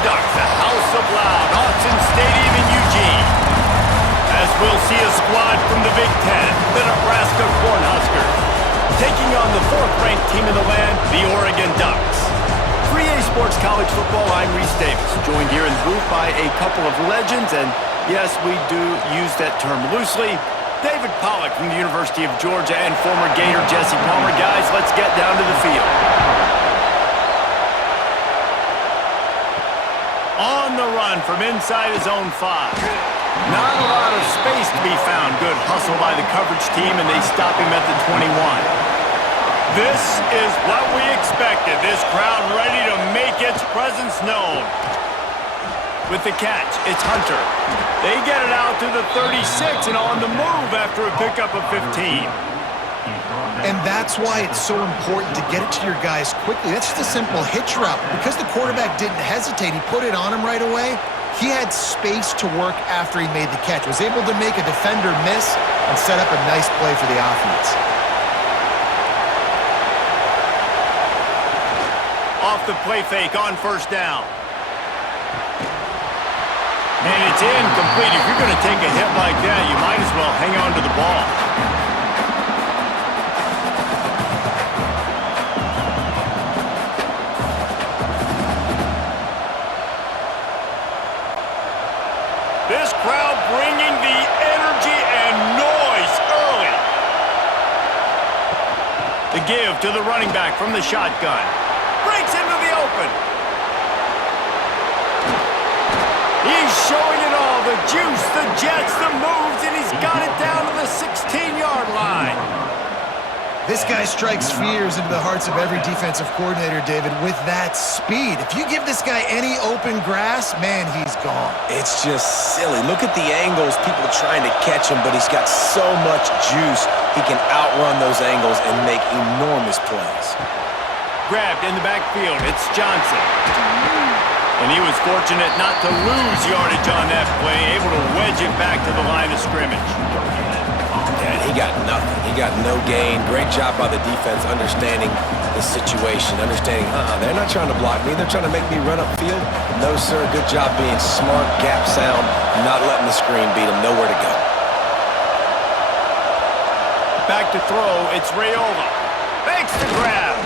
Ducks, the House of Loud, Autzen Stadium in Eugene. As we'll see a squad from the Big Ten, the Nebraska Cornhuskers, taking on the fourth-ranked team in the land, the Oregon Ducks. 3A Sports College Football, I'm Reese Davis, joined here in the booth by a couple of legends, and yes, we do use that term loosely. David Pollack from the University of Georgia and former Gator Jesse Palmer. Guys, let's get down to the field. On the run from inside his own 5. Not a lot of space to be found. Good hustle by the coverage team, and they stop him at the 21. This is what we expected. This crowd ready to make its presence known. With the catch, it's Hunter. They get it out to the 36 and on the move after a pickup of 15. And that's why it's so important to get it to your guys quickly. That's just a simple hitch route. Because the quarterback didn't hesitate, he put it on him right away. He had space to work after he made the catch. Was able to make a defender miss and set up a nice play for the offense. Off the play fake on first down. And it's incomplete. If you're going to take a hit like that, you might as well hang on to the ball. This crowd bringing the energy and noise early. The give to the running back from the shotgun. Breaks into the open. He's showing it all. The juice, the jets, the moves, and he's got it down to the 16-yard line. This guy strikes fears into the hearts of every defensive coordinator, David, with that speed. If you give this guy any open grass, man, he's gone. It's just silly. Look at the angles, people trying to catch him, but he's got so much juice. He can outrun those angles and make enormous plays. Grabbed in the backfield, it's Johnson. And he was fortunate not to lose yardage on that play, able to wedge it back to the line of scrimmage. And he got nothing. He got no gain. Great job by the defense understanding the situation, understanding, they're not trying to block me. They're trying to make me run upfield. No, sir. Good job being smart, gap sound, not letting the screen beat him. Nowhere to go. Back to throw, it's Raiola. Makes the grab.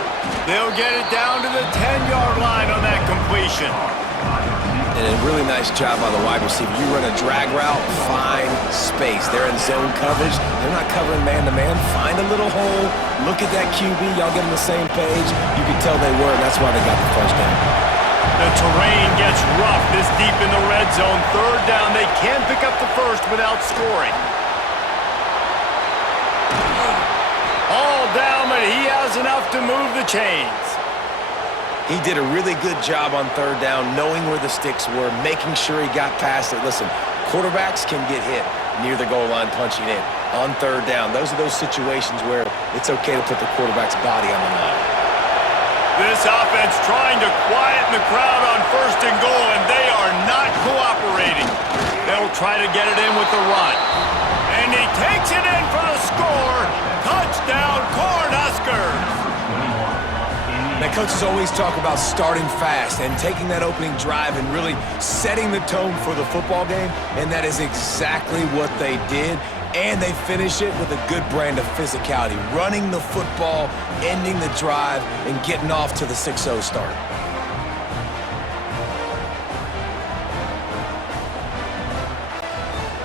They'll get it down to the 10-yard line on that completion. And a really nice job by the wide receiver. You run a drag route, find space. They're in zone coverage. They're not covering man-to-man. Find a little hole. Look at that QB. Y'all get on the same page. You can tell they were, and that's why they got the first down. The terrain gets rough this deep in the red zone. Third down. They can pick up the first without scoring. All down, but he has enough to move the chains. He did a really good job on third down, knowing where the sticks were, making sure he got past it. Listen, quarterbacks can get hit near the goal line punching in. On third down, those are those situations where it's okay to put the quarterback's body on the line. This offense trying to quieten the crowd on first and goal, and they are not cooperating. They'll try to get it in with the run. And he takes it in for the score. Touchdown, Cornhuskers! Now, coaches always talk about starting fast and taking that opening drive and really setting the tone for the football game, and that is exactly what they did, and they finish it with a good brand of physicality, running the football, ending the drive, and getting off to the 6-0 start.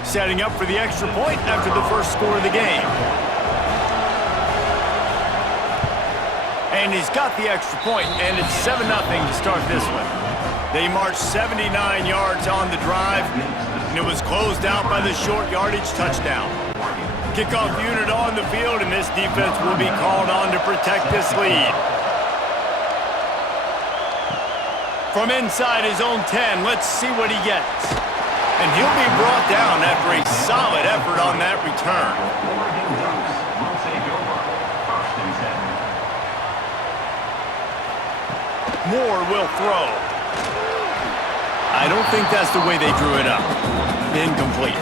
Setting up for the extra point after the first score of the game. And he's got the extra point, and it's 7-0 to start this one. They marched 79 yards on the drive, and it was closed out by the short yardage touchdown. Kickoff unit on the field, and this defense will be called on to protect this lead. From inside his own 10, let's see what he gets. And he'll be brought down after a solid effort on that return. Moore will throw. I don't think that's the way they drew it up. Incomplete.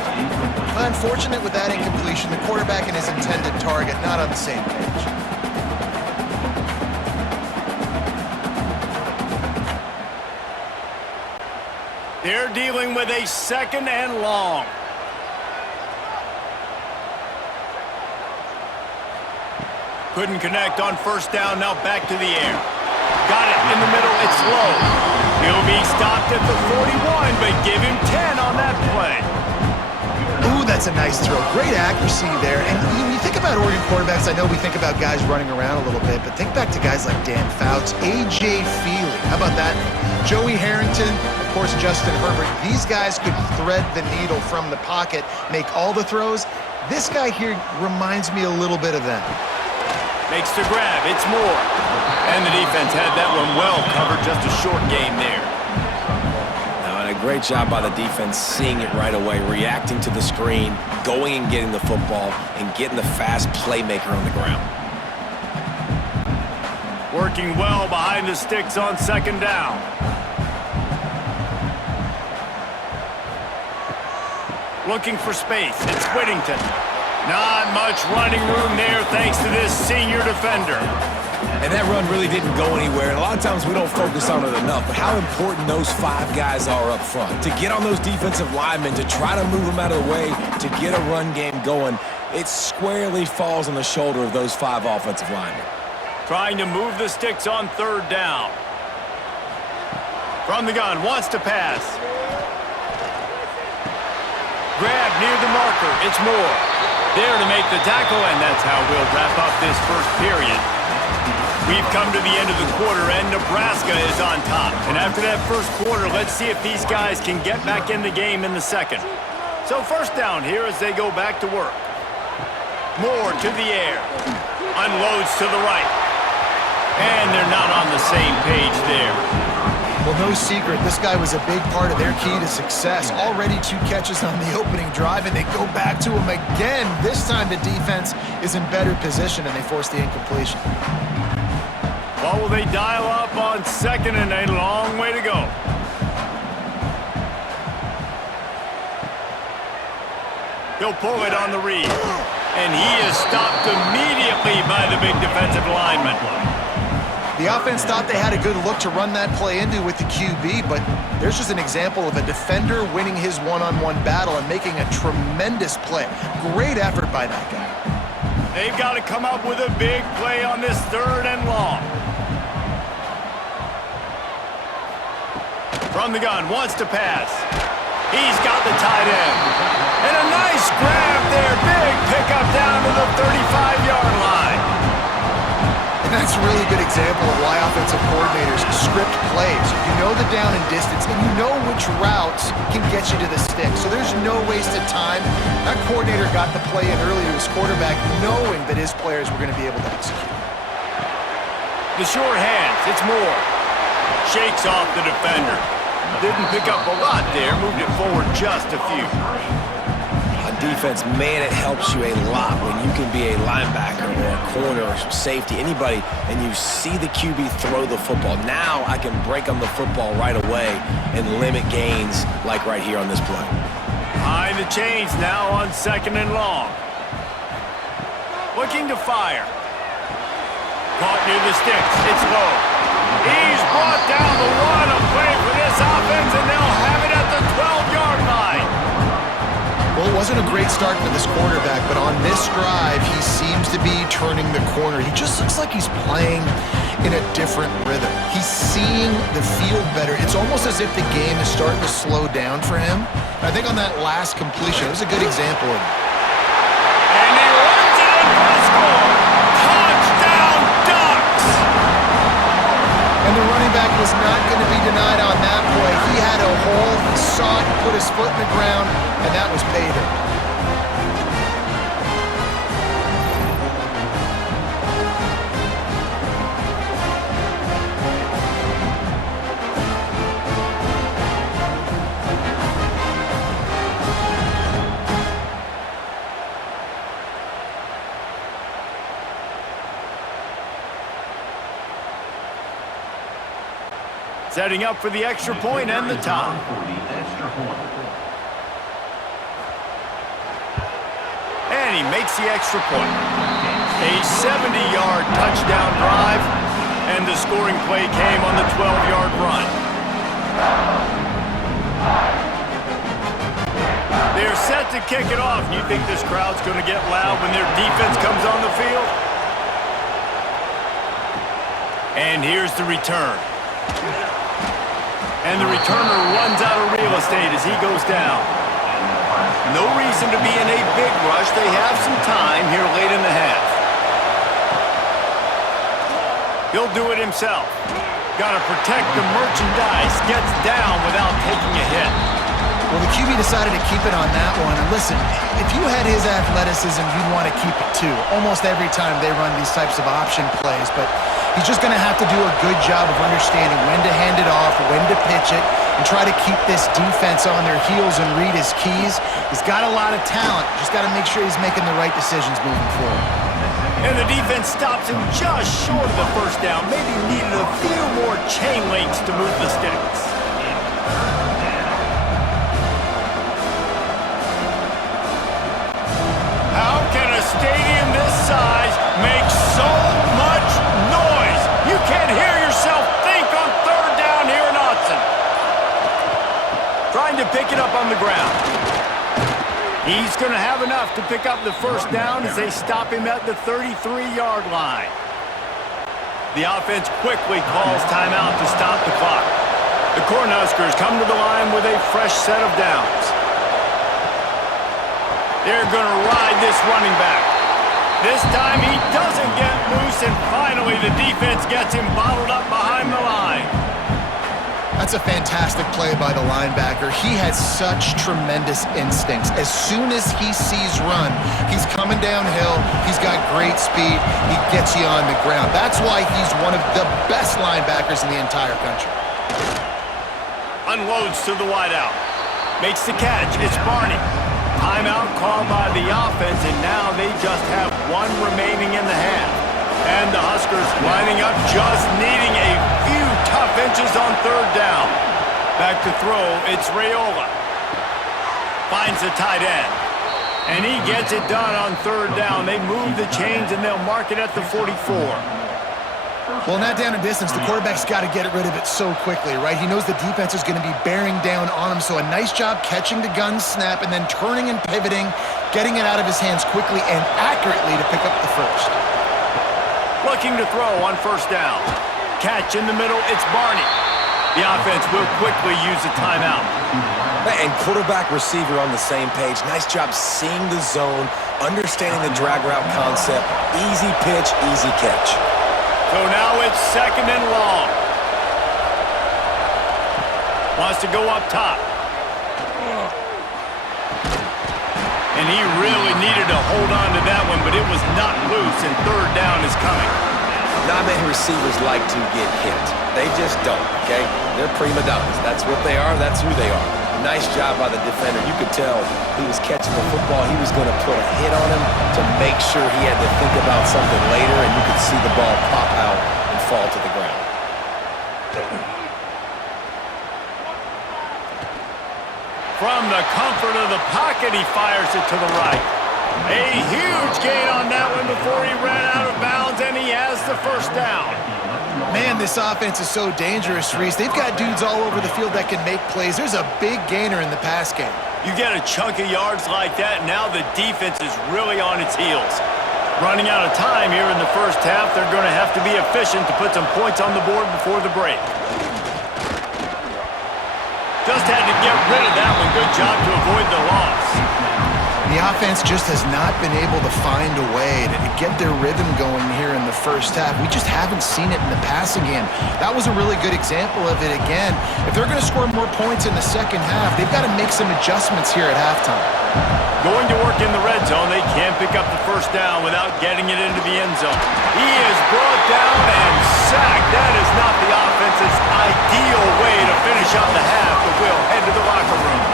Unfortunate with that incompletion. The quarterback and his intended target not on the same page. They're dealing with a 2nd and long. Couldn't connect on 1st down, now back to the air. Got it in the middle, it's low. He'll be stopped at the 41, but give him 10 on that play. Ooh, that's a nice throw. Great accuracy there. And when you think about Oregon quarterbacks, I know we think about guys running around a little bit, but think back to guys like Dan Fouts, A.J. Feely. How about that? Joey Harrington, of course, Justin Herbert. These guys could thread the needle from the pocket, make all the throws. This guy here reminds me a little bit of them. Makes the grab, it's Moore. And the defense had that one well covered, just a short gain there. Now, and a great job by the defense seeing it right away, reacting to the screen, going and getting the football, and getting the fast playmaker on the ground. Working well behind the sticks on 2nd down. Looking for space, it's Whittington. Not much running room there thanks to this senior defender. And that run really didn't go anywhere. And a lot of times we don't focus on it enough, but how important those 5 guys are up front. To get on those defensive linemen, to try to move them out of the way, to get a run game going, it squarely falls on the shoulder of those 5 offensive linemen. Trying to move the sticks on 3rd down. From the gun, wants to pass. Grab near the marker, it's Moore. There to make the tackle, and that's how we'll wrap up this 1st period. We've come to the end of the quarter, and Nebraska is on top. And after that 1st quarter, let's see if these guys can get back in the game in the 2nd. So 1st down here as they go back to work. Moore to the air. Unloads to the right. And they're not on the same page there. Well, no secret, this guy was a big part of their key to success. Already 2 catches on the opening drive, and they go back to him again. This time the defense is in better position, and they force the incompletion. Well, will they dial up on 2nd and a long way to go? He'll pull it on the read. And he is stopped immediately by the big defensive lineman. The offense thought they had a good look to run that play into with the QB, but there's just an example of a defender winning his one-on-one battle and making a tremendous play. Great effort by that guy. They've got to come up with a big play on this 3rd and long. From the gun, wants to pass. He's got the tight end. And a nice grab there. Big pickup down to the 35-yard line. And that's a really good example of why offensive coordinators script plays. You know the down and distance, and you know which routes can get you to the stick. So there's no wasted time. That coordinator got the play in early to his quarterback, knowing that his players were going to be able to execute. The short hands, it's Moore. Shakes off the defender. Didn't pick up a lot there, moved it forward just a few. On defense, man, it helps you a lot when you can be a linebacker or a corner or some safety, anybody, and you see the QB throw the football. Now I can break on the football right away and limit gains like right here on this play. Behind the chains now on 2nd and long. Looking to fire. Caught near the sticks, it's low. He's brought down the one, a play for this offense, and they'll have it at the 12-yard line. Well, it wasn't a great start for this quarterback, but on this drive, he seems to be turning the corner. He just looks like he's playing in a different rhythm. He's seeing the field better. It's almost as if the game is starting to slow down for him. I think on that last completion, it was a good example of it. And he runs it in for a score. Touchdown, Ducks! And the running back was not going to be denied on that play. He had a hole, he saw it, put his foot in the ground, and that was pay dirt. Setting up for the extra point and the tie. And he makes the extra point. A 70-yard touchdown drive, and the scoring play came on the 12-yard run. They're set to kick it off. You think this crowd's going to get loud when their defense comes on the field? And here's the return. And the returner runs out of real estate as he goes down. No reason to be in a big rush. They have some time here late in the half. He'll do it himself. Got to protect the merchandise. Gets down without taking a hit. Well, the QB decided to keep it on that one. And listen, if you had his athleticism, you'd want to keep it too. Almost every time they run these types of option plays. But he's just going to have to do a good job of understanding when to hand it off, when to pitch it, and try to keep this defense on their heels and read his keys. He's got a lot of talent. Just got to make sure he's making the right decisions moving forward. And the defense stops him just short of the first down. Maybe needed a few more chain links to move the sticks. How can a stadium this size make so much noise? You can't hear yourself think on third down here in Autzen. Trying to pick it up on the ground. He's going to have enough to pick up the first down as they stop him at the 33-yard line. The offense quickly calls timeout to stop the clock. The Cornhuskers come to the line with a fresh set of downs. They're going to ride this running back. This time he doesn't get loose, and finally the defense gets him bottled up behind the line. That's a fantastic play by the linebacker. He has such tremendous instincts. As soon as he sees run, he's coming downhill. He's got great speed. He gets you on the ground. That's why he's one of the best linebackers in the entire country. Unloads to the wideout. Makes the catch. It's Barney. Timeout called by the offense, and now they just have one remaining in the half. And the Huskers lining up, just needing a few tough inches on third down. Back to throw, it's Raiola. Finds the tight end. And he gets it done on third down. They move the chains, and they'll mark it at the 44. Well, not down in distance. The quarterback's got to get rid of it so quickly, right? He knows the defense is going to be bearing down on him, so a nice job catching the gun snap and then turning and pivoting, getting it out of his hands quickly and accurately to pick up the first. Looking to throw on first down. Catch in the middle, it's Barney. The offense will quickly use a timeout. And quarterback receiver on the same page. Nice job seeing the zone, understanding the drag route concept. Easy pitch, easy catch. So now it's second and long. Wants to go up top. And he really needed to hold on to that one, but it was not loose, and third down is coming. Not many receivers like to get hit. They just don't, okay? They're prima donnas. That's what they are. That's who they are. Nice job by the defender. You could tell he was catching the football. He was going to put a hit on him to make sure he had to think about something later, and you could see the ball pop out and fall to the ground. From the comfort of the pocket, he fires it to the right. A huge gain on that one before he ran out of bounds, and he has the first down. Man, this offense is so dangerous, Reese. They've got dudes all over the field that can make plays. There's a big gainer in the pass game. You get a chunk of yards like that, now the defense is really on its heels. Running out of time here in the first half, they're going to have to be efficient to put some points on the board before the break. Just had to get rid of that one. Good job to avoid the loss. The offense just has not been able to find a way to get their rhythm going here in the first half. We just haven't seen it in the passing game. That was a really good example of it again. If they're going to score more points in the second half, they've got to make some adjustments here at halftime. Going to work in the red zone, they can't pick up the first down without getting it into the end zone. He is brought down and sacked. That is not the offense's ideal way to finish out the half, but we'll head to the locker room.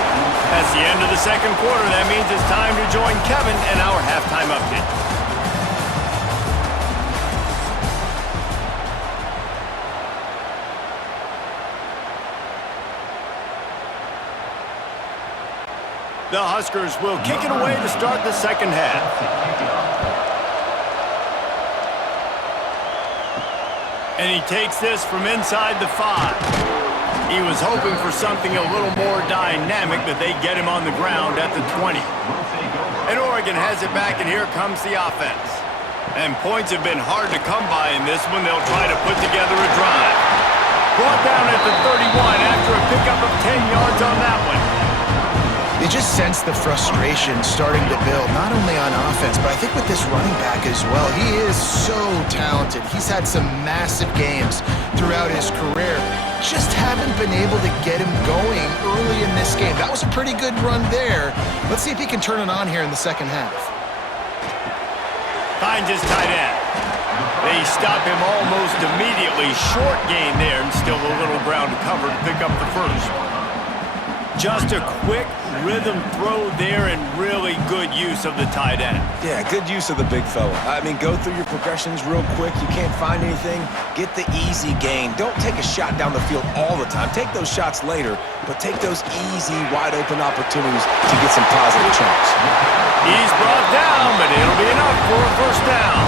That's the end of the second quarter. That means it's time to join Kevin and our halftime update. The Huskers will kick it away to start the second half. And he takes this from inside the 5. He was hoping for something a little more dynamic, but they get him on the ground at the 20. And Oregon has it back, and here comes the offense. And points have been hard to come by in this one. They'll try to put together a drive. Brought down at the 31 after a pickup of 10 yards on that one. You just sense the frustration starting to build, not only on offense, but I think with this running back as well. He is so talented. He's had some massive games throughout his career. Just haven't been able to get him going early in this game. That was a pretty good run there. Let's see if he can turn it on here in the second half. Finds his tight end. They stop him almost immediately. Short gain there, and still a little ground to cover to pick up the first. Just a quick rhythm throw there and really good use of the tight end. Yeah, good use of the big fella. I mean, go through your progressions real quick. You can't find anything. Get the easy gain. Don't take a shot down the field all the time. Take those shots later, but take those easy, wide-open opportunities to get some positive chunks. He's brought down, but it'll be enough for a first down.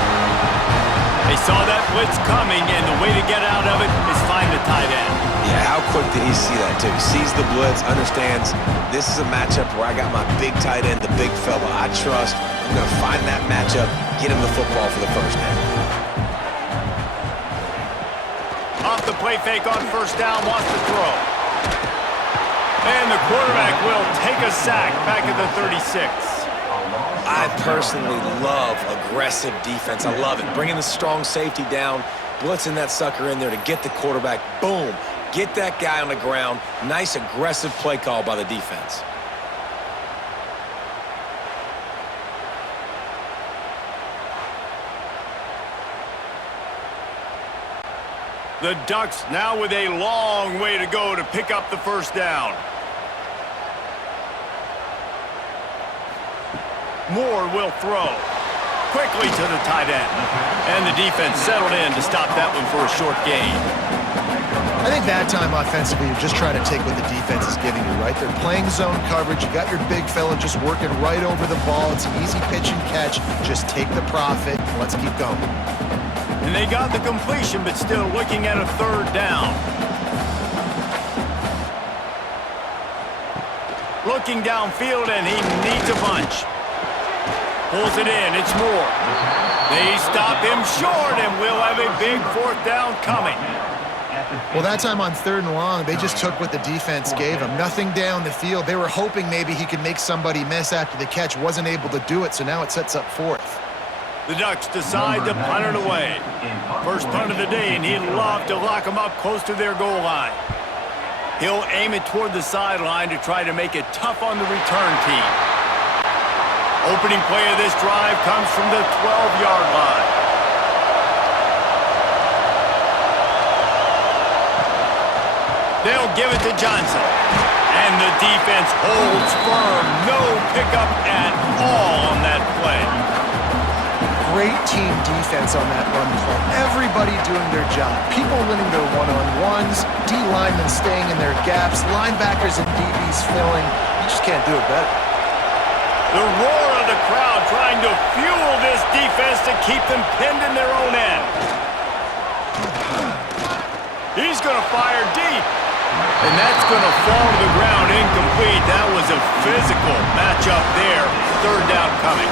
They saw that blitz coming, and the way to get out of it is find the tight end. Yeah, how quick did he see that, too? Sees the blitz, understands this is a matchup where I got my big tight end, the big fella I trust. I'm going to find that matchup, get him the football for the first down. Off the play fake on first down, wants to throw. And the quarterback will take a sack back at the 36. I personally love aggressive defense. I love it. Bringing the strong safety down, blitzing that sucker in there to get the quarterback. Boom. Get that guy on the ground. Nice aggressive play call by the defense. The Ducks now with a long way to go to pick up the first down. Moore will throw. Quickly to the tight end. And the defense settled in to stop that one for a short gain. I think that time offensively, you're just trying to take what the defense is giving you, right? They're playing zone coverage. You got your big fella just working right over the ball. It's an easy pitch and catch. Just take the profit. Let's keep going. And they got the completion, but still looking at a third down. Looking downfield, and he needs a bunch. Pulls it in. It's Moore. They stop him short, and we'll have a big fourth down coming. Well, that time on third and long, they just took what the defense gave him. Nothing down the field. They were hoping maybe he could make somebody miss after the catch. Wasn't able to do it, so now it sets up fourth. The Ducks decide to punt it away. First punt of the day, and he'd love to lock them up close to their goal line. He'll aim it toward the sideline to try to make it tough on the return team. Opening play of this drive comes from the 12-yard line. They'll give it to Johnson. And the defense holds firm. No pickup at all on that play. Great team defense on that run play. Everybody doing their job. People winning their one-on-ones. D-linemen staying in their gaps. Linebackers and DBs filling. You just can't do it better. The roar of the crowd trying to fuel this defense to keep them pinned in their own end. He's going to fire deep. And that's going to fall to the ground incomplete. That was a physical matchup there. Third down coming.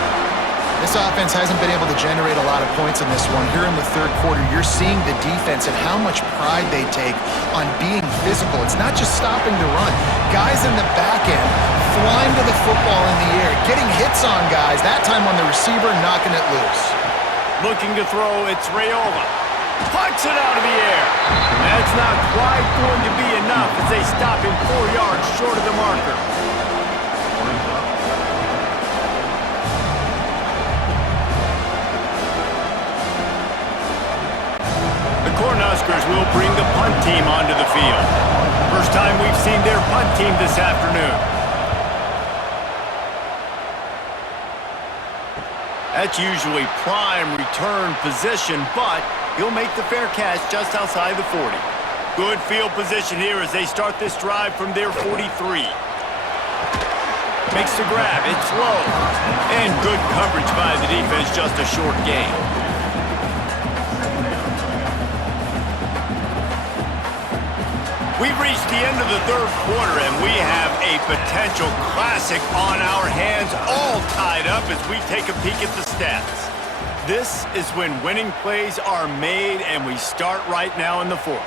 This offense hasn't been able to generate a lot of points in this one. Here in the third quarter, you're seeing the defense and how much pride they take on being physical. It's not just stopping to run. Guys in the back end flying to the football in the air, getting hits on guys, that time on the receiver, knocking it loose. Looking to throw, it's Raiola. Pucks it out of the air. That's not quite going to be enough as they stop him 4 yards short of the marker. The Cornhuskers will bring the punt team onto the field. First time we've seen their punt team this afternoon. That's usually prime return position, but he'll make the fair catch just outside the 40. Good field position here as they start this drive from their 43. Makes the grab, it's low. And good coverage by the defense, just a short gain. We've reached the end of the third quarter, and we have a potential classic on our hands, all tied up as we take a peek at the stats. This is when winning plays are made, and we start right now in the fourth.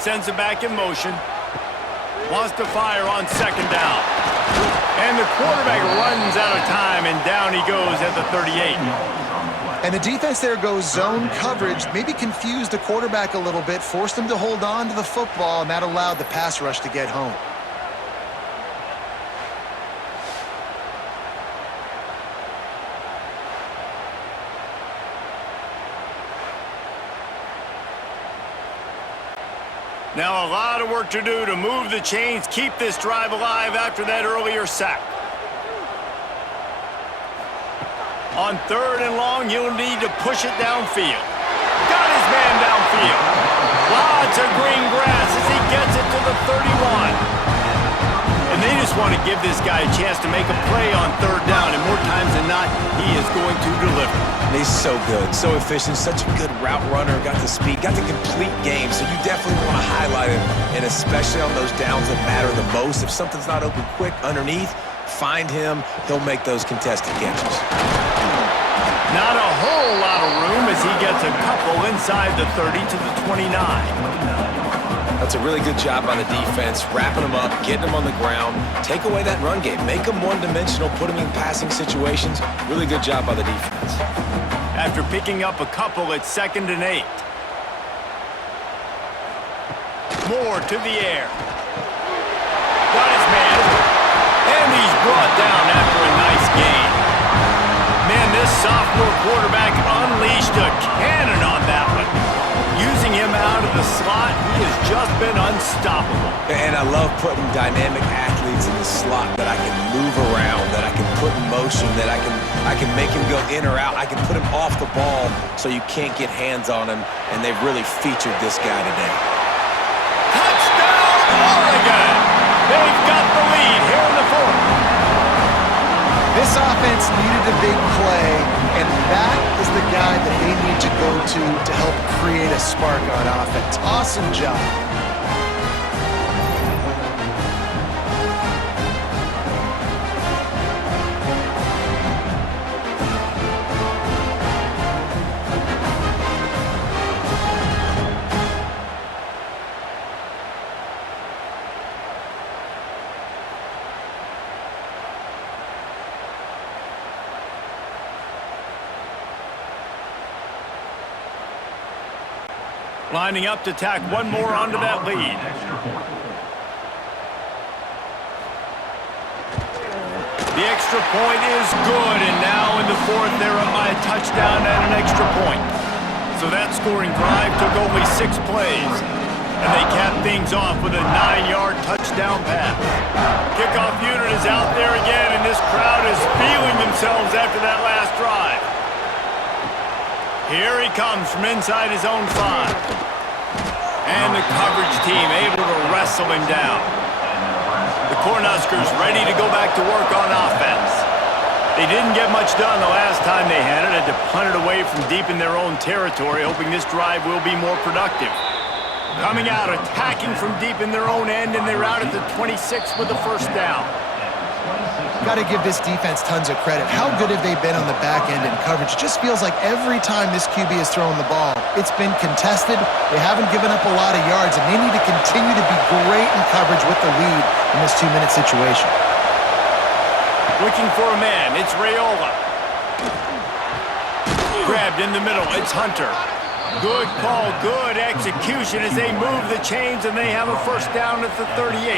Sends it back in motion. Wants to fire on second down. And the quarterback runs out of time, and down he goes at the 38. And the defense there goes zone coverage, maybe confused the quarterback a little bit, forced him to hold on to the football, and that allowed the pass rush to get home. Now a lot of work to do to move the chains, keep this drive alive after that earlier sack. On third and long, he'll need to push it downfield. Got his man downfield. Lots of green grass as he gets it to the 31. And they just want to give this guy a chance to make a play on third down, and more times than not, he is going to deliver. He's so good, so efficient, such a good route runner, got the speed, got the complete game, so you definitely want to highlight him, and especially on those downs that matter the most. If something's not open quick underneath, find him, he'll make those contested catches. Not a whole lot of room as he gets a couple inside the 30 to the 29. That's a really good job by the defense, wrapping them up, getting them on the ground, take away that run game, make them one-dimensional, put them in passing situations. Really good job by the defense. After picking up a couple at 2nd and 8. Moore to the air. Got his man. And he's brought down after a nice gain. Man, this sophomore quarterback unleashed a cannon on that one. Using him out of the slot, he has just been unstoppable. And I love putting dynamic athletes in the slot that I can move around, that I can put in motion, that I can make him go in or out. I can put him off the ball so you can't get hands on him, and they've really featured this guy today. Touchdown, Oregon! They've got the lead here in the fourth. This offense needed a big play, and that is the guy that they need to go to help create a spark on offense. Awesome job. Lining up to tack one more onto that lead. The extra point is good, and now in the fourth, they're up by a touchdown and an extra point. So that scoring drive took only 6 plays, and they capped things off with a 9-yard touchdown pass. Kickoff unit is out there again, and this crowd is feeling themselves after that last drive. Here he comes from inside his own 5. And the coverage team able to wrestle him down. The Cornhuskers ready to go back to work on offense. They didn't get much done the last time they had it. Had to punt it away from deep in their own territory, hoping this drive will be more productive. Coming out, attacking from deep in their own end, and they're out at the 26 with the first down. Got to give this defense tons of credit. How good have they been on the back end in coverage? It just feels like every time this QB has thrown the ball, it's been contested. They haven't given up a lot of yards, and they need to continue to be great in coverage with the lead in this 2-minute situation. Looking for a man, it's Raiola. Grabbed in the middle, it's Hunter. Good call, good execution as they move the chains, and they have a first down at the 38.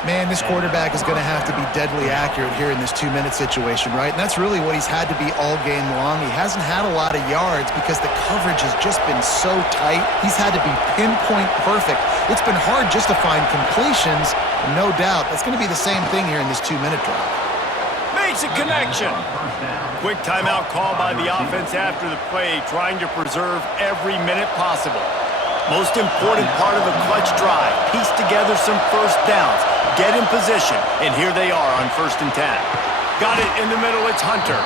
Man, this quarterback is going to have to be deadly accurate here in this 2-minute situation, right? And that's really what he's had to be all game long. He hasn't had a lot of yards because the coverage has just been so tight. He's had to be pinpoint perfect. It's been hard just to find completions, and no doubt that's going to be the same thing here in this 2-minute drive. Makes a connection. Quick timeout call by the offense after the play, trying to preserve every minute possible. Most important part of the clutch drive, piece together some first downs, get in position, and here they are on 1st and 10. Got it in the middle, it's Hunter.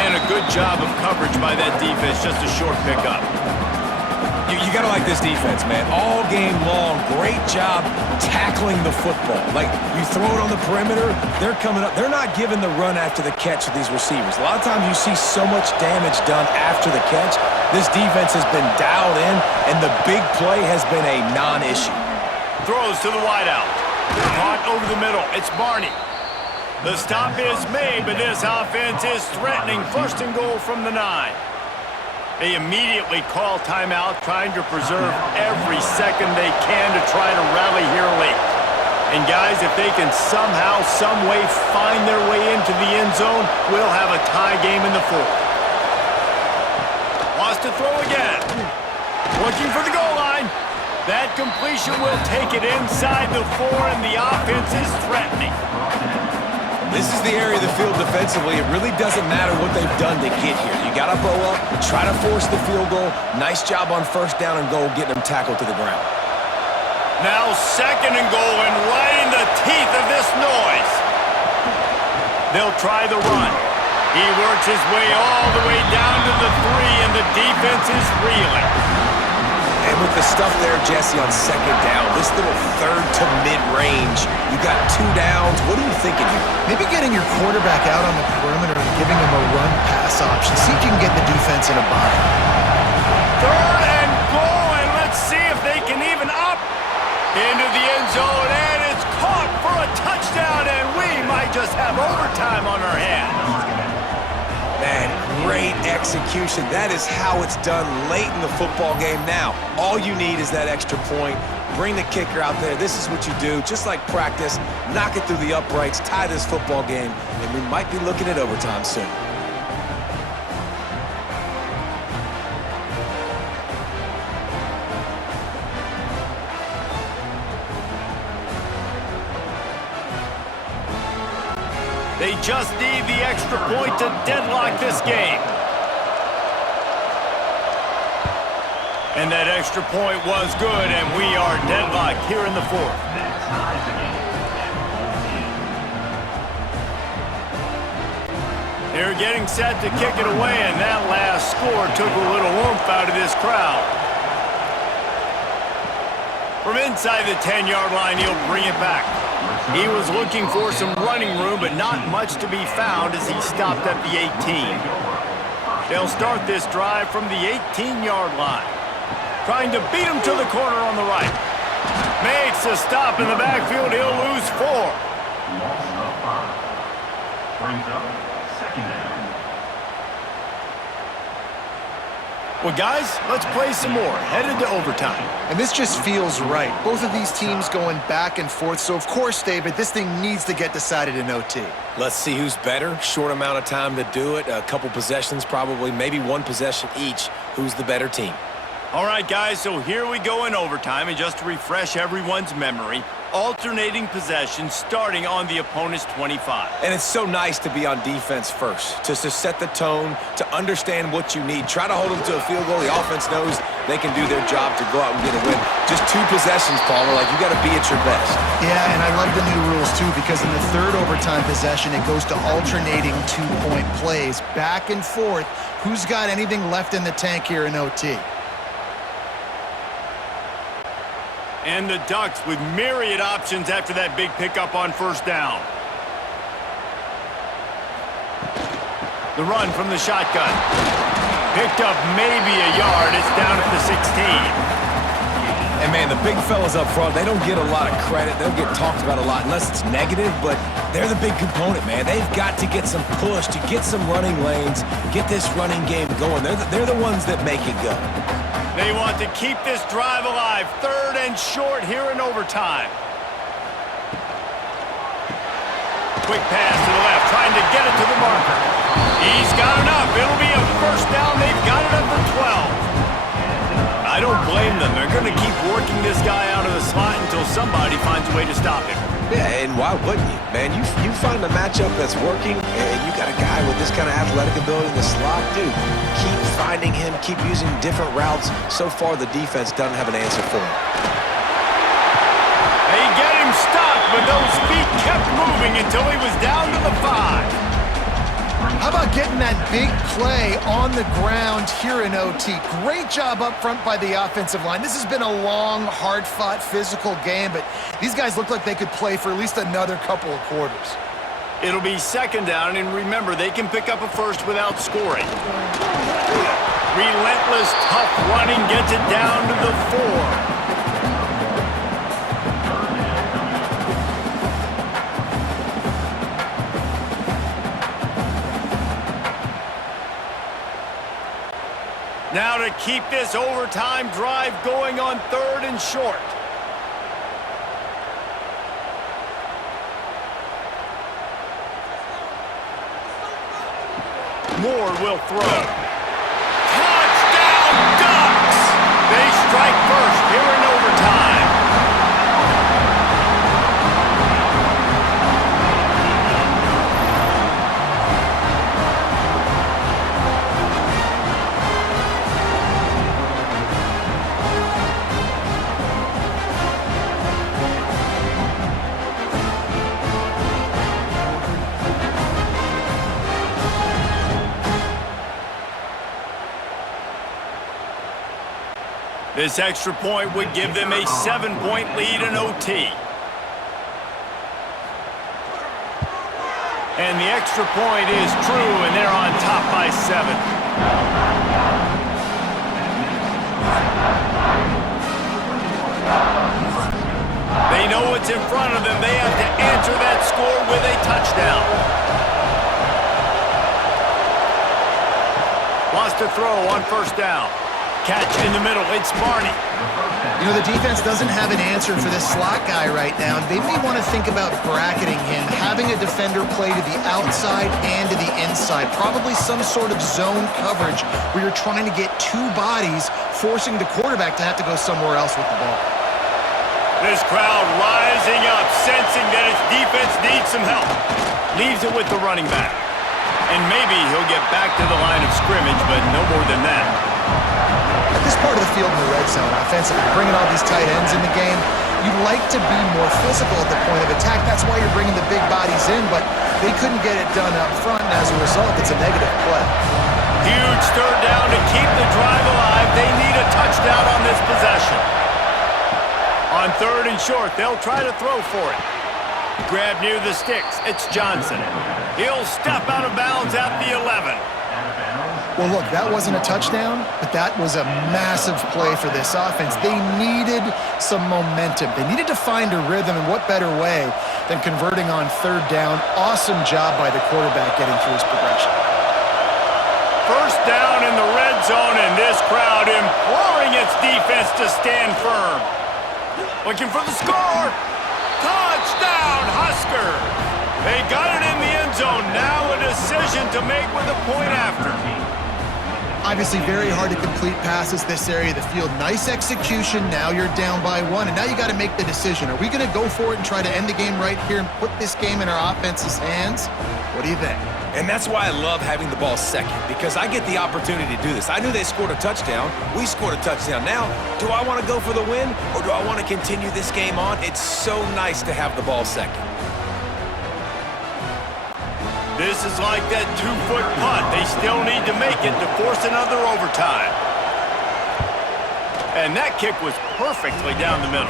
And a good job of coverage by that defense, just a short pickup. gotta like this defense, man. All game long, great job tackling the football. Like, you throw it on the perimeter, they're coming up. They're not giving the run after the catch with these receivers. A lot of times you see so much damage done after the catch. This defense has been dialed in, and the big play has been a non-issue. Throws to the wideout. Caught over the middle. It's Barney. The stop is made, but this offense is threatening. First and goal from the 9. They immediately call timeout, trying to preserve every second they can to try to rally here late. And guys, if they can somehow, some way find their way into the end zone, we'll have a tie game in the 4th. Wants to throw again. Looking for the goal line. That completion will take it inside the 4, and the offense is threatening. This is the area of the field defensively. It really doesn't matter what they've done to get here. You got to bow up, try to force the field goal. Nice job on first down and goal, getting them tackled to the ground. Now 2nd and goal, and right in the teeth of this noise. They'll try the run. He works his way all the way down to the 3, and the defense is reeling. And with the stuff there, Jesse, on 2nd down, this little 3rd to mid-range, you got 2 downs. What are you thinking here? Maybe getting your quarterback out on the perimeter and giving him a run-pass option. See if you can get the defense in a bind. 3rd and goal, and let's see if they can even up into the end zone, and it's caught for a touchdown, and we might just have overtime on our hands. Man, great execution. That is how it's done late in the football game. Now, all you need is that extra point. Bring the kicker out there. This is what you do. Just like practice, knock it through the uprights, tie this football game, and we might be looking at overtime soon. They just need the extra point to deadlock this game. And that extra point was good, and we are deadlocked here in the 4th. They're getting set to kick it away, and that last score took a little oomph out of this crowd. From inside the 10-yard line, he'll bring it back. He was looking for some running room, but not much to be found as he stopped at the 18. They'll start this drive from the 18-yard line. Trying to beat him to the corner on the right. Makes a stop in the backfield. He'll lose 4. Brings up 2nd down. Well, guys, let's play some more. Headed to overtime. And this just feels right. Both of these teams going back and forth. So, of course, David, this thing needs to get decided in OT. Let's see who's better. Short amount of time to do it. A couple possessions probably, maybe 1 possession each. Who's the better team? All right, guys, so here we go in overtime. And just to refresh everyone's memory, alternating possessions starting on the opponent's 25. And it's so nice to be on defense first, just to set the tone, to understand what you need. Try to hold them to a field goal. The offense knows they can do their job to go out and get a win. Just 2 possessions, Palmer. Like, you got to be at your best. Yeah, and I love the new rules, too, because in the 3rd overtime possession, it goes to alternating 2-point plays, back and forth. Who's got anything left in the tank here in OT? And the Ducks with myriad options after that big pickup on first down. The run from the shotgun. Picked up maybe a yard. It's down at the 16. And, man, the big fellas up front, they don't get a lot of credit. They don't get talked about a lot unless it's negative, but they're the big component, man. They've got to get some push, to get some running lanes, get this running game going. They're the ones that make it go. They want to keep this drive alive. 3rd and short here in overtime. Quick pass to the left, trying to get it to the marker. He's got enough. It'll be a first down. They've got it up for 12. I don't blame them. They're going to keep working this guy out of the slot until somebody finds a way to stop him. Yeah, and why wouldn't you? Man, you find a matchup that's working, and you got a guy with this kind of athletic ability in the slot, dude. Keep finding him, keep using different routes. So far, the defense doesn't have an answer for him. They get him stopped, but those feet kept moving until he was down to the 5. How about getting that big play on the ground here in OT? Great job up front by the offensive line. This has been a long, hard-fought, physical game, but these guys look like they could play for at least another couple of quarters. It'll be second down, and remember, they can pick up a first without scoring. Relentless, tough running gets it down to the 4. Now to keep this overtime drive going on 3rd and short. Moore will throw. Touchdown, Ducks! They strike first here in overtime. This extra point would give them a 7-point lead in OT. And the extra point is true, and they're on top by 7. They know what's in front of them. They have to answer that score with a touchdown. Lost to throw on 1st down. Catch in the middle. It's Barney. You know, the defense doesn't have an answer for this slot guy right now. They may want to think about bracketing him, having a defender play to the outside and to the inside. Probably some sort of zone coverage where you're trying to get 2 bodies, forcing the quarterback to have to go somewhere else with the ball. This crowd rising up, sensing that its defense needs some help. Leaves it with the running back. And maybe he'll get back to the line of scrimmage, but no more than that. At this part of the field in the red zone, offensively, bringing all these tight ends in the game, you'd like to be more physical at the point of attack. That's why you're bringing the big bodies in, but they couldn't get it done up front, and as a result, it's a negative play. Huge 3rd down to keep the drive alive. They need a touchdown on this possession. On 3rd and short, they'll try to throw for it. Grab near the sticks. It's Johnson. He'll step out of bounds at the 11. Well, look, that wasn't a touchdown, but that was a massive play for this offense. They needed some momentum. They needed to find a rhythm, and what better way than converting on 3rd down. Awesome job by the quarterback getting through his progression. 1st down in the red zone, and this crowd imploring its defense to stand firm. Looking for the score. Touchdown, Huskers! They got it in the end zone. Now a decision to make with a point after. Obviously very hard to complete passes this area of the field. Nice execution. Now you're down by 1, and now you got to make the decision. Are we going to go for it and try to end the game right here and put this game in our offense's hands? What do you think? And that's why I love having the ball second, because I get the opportunity to do this. I knew they scored a touchdown. We scored a touchdown. Now, do I want to go for the win, or do I want to continue this game on? It's so nice to have the ball second. This is like that 2-foot punt. They still need to make it to force another overtime. And that kick was perfectly down the middle.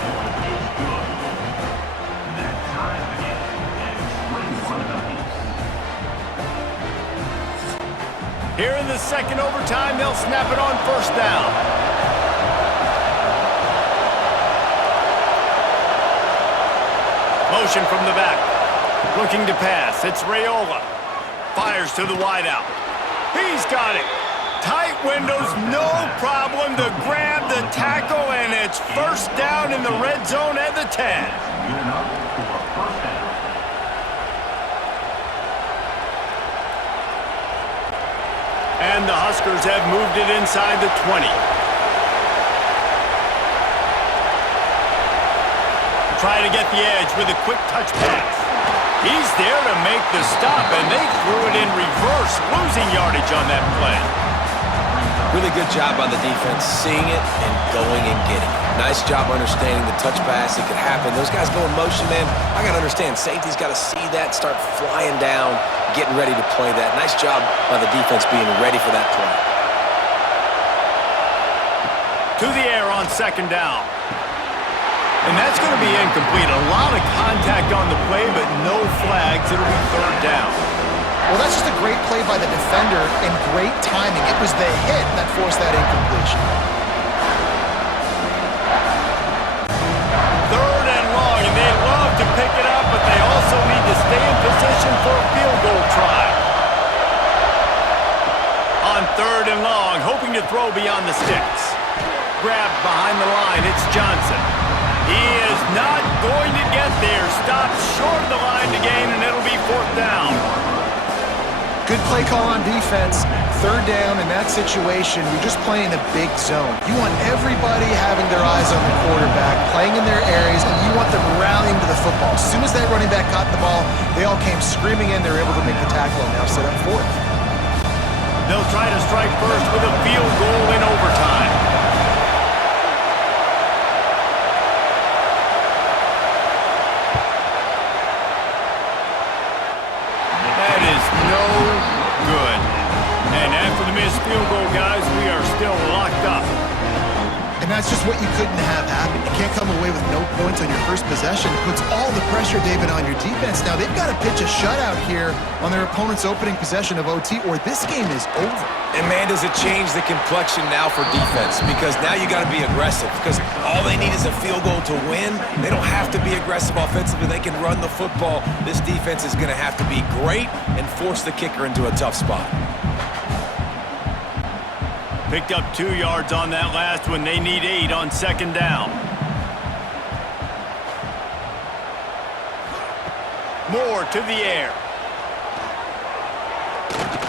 Here in the second overtime, they'll snap it on 1st down. Motion from the back. Looking to pass. It's Raiola. Fires to the wideout. He's got it. Tight windows, no problem to grab the tackle, and it's 1st down in the red zone at the 10. And the Huskers have moved it inside the 20. Try to get the edge with a quick touch pass. He's there to make the stop, and they threw it in reverse, losing yardage on that play. Really good job by the defense seeing it and going and getting it. Nice job understanding the touch pass. It could happen. Those guys go in motion, man. I got to understand, safety's got to see that, start flying down, getting ready to play that. Nice job by the defense being ready for that play. To the air on second down. And that's going to be incomplete. A lot of contact on the play, but no flags. It'll be third down. Well, that's just a great play by the defender and great timing. It was the hit that forced that incompletion. Third and long, and they love to pick it up, but they also need to stay in position for a field goal try. On third and long, hoping to throw beyond the sticks. Grabbed behind the line, it's Johnson. He is not going to get there. Stopped short of the line to gain, and it'll be fourth down. Good play call on defense. Third down in that situation, you're just playing a big zone. You want everybody having their eyes on the quarterback, playing in their areas, and you want them rallying to the football. As soon as that running back caught the ball, they all came screaming in. They were able to make the tackle and now set up fourth. They'll try to strike first with a field goal in overtime. That is no good. And after the missed field goal, guys, we are still locked up. And that's just what you couldn't have happen. You can't come away with no points on your first possession. It puts all the pressure, David, on your defense. Now, they've got to pitch a shutout here on their opponent's opening possession of OT, or this game is over. And, man, does it change the complexion now for defense? Because now you got to be aggressive. Because all they need is a field goal to win. They don't have to be aggressive offensively. They can run the football. This defense is going to have to be great and force the kicker into a tough spot. Picked up 2 yards on that last one. They need 8 on second down. Moore to the air.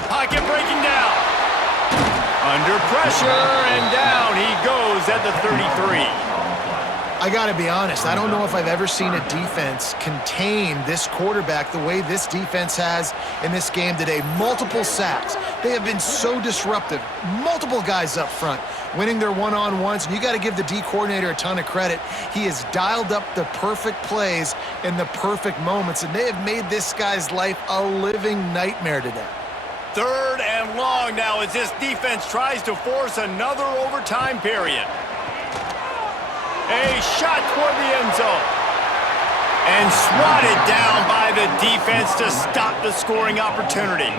Pocket breaking down. Under pressure, and down he goes at the 33. I got to be honest, I don't know if I've ever seen a defense contain this quarterback the way this defense has in this game today. Multiple sacks. They have been so disruptive. Multiple guys up front winning their one-on-ones, and you got to give the D coordinator a ton of credit. He has dialed up the perfect plays in the perfect moments, and they have made this guy's life a living nightmare today. Third and long now as this defense tries to force another overtime period. A shot toward the end zone. And swatted down by the defense to stop the scoring opportunity.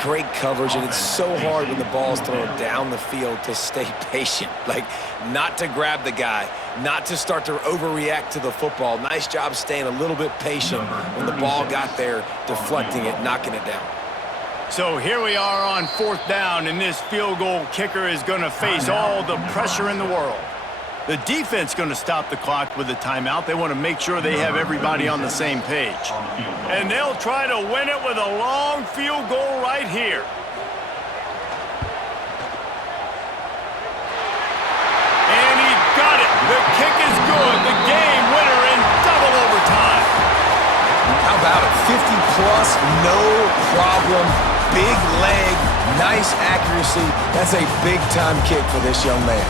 Great coverage, and it's so hard when the ball's thrown down the field to stay patient. Like, not to grab the guy, not to start to overreact to the football. Nice job staying a little bit patient when the ball got there, deflecting it, knocking it down. So here we are on fourth down, and this field goal kicker is going to face all the pressure in the world. The defense going to stop the clock with a timeout. They want to make sure they have everybody on the same page. And they'll try to win it with a long field goal right here. And he got it. The kick is good. The game winner in double overtime. How about it? 50-plus, no problem. Big leg, nice accuracy. That's a big-time kick for this young man.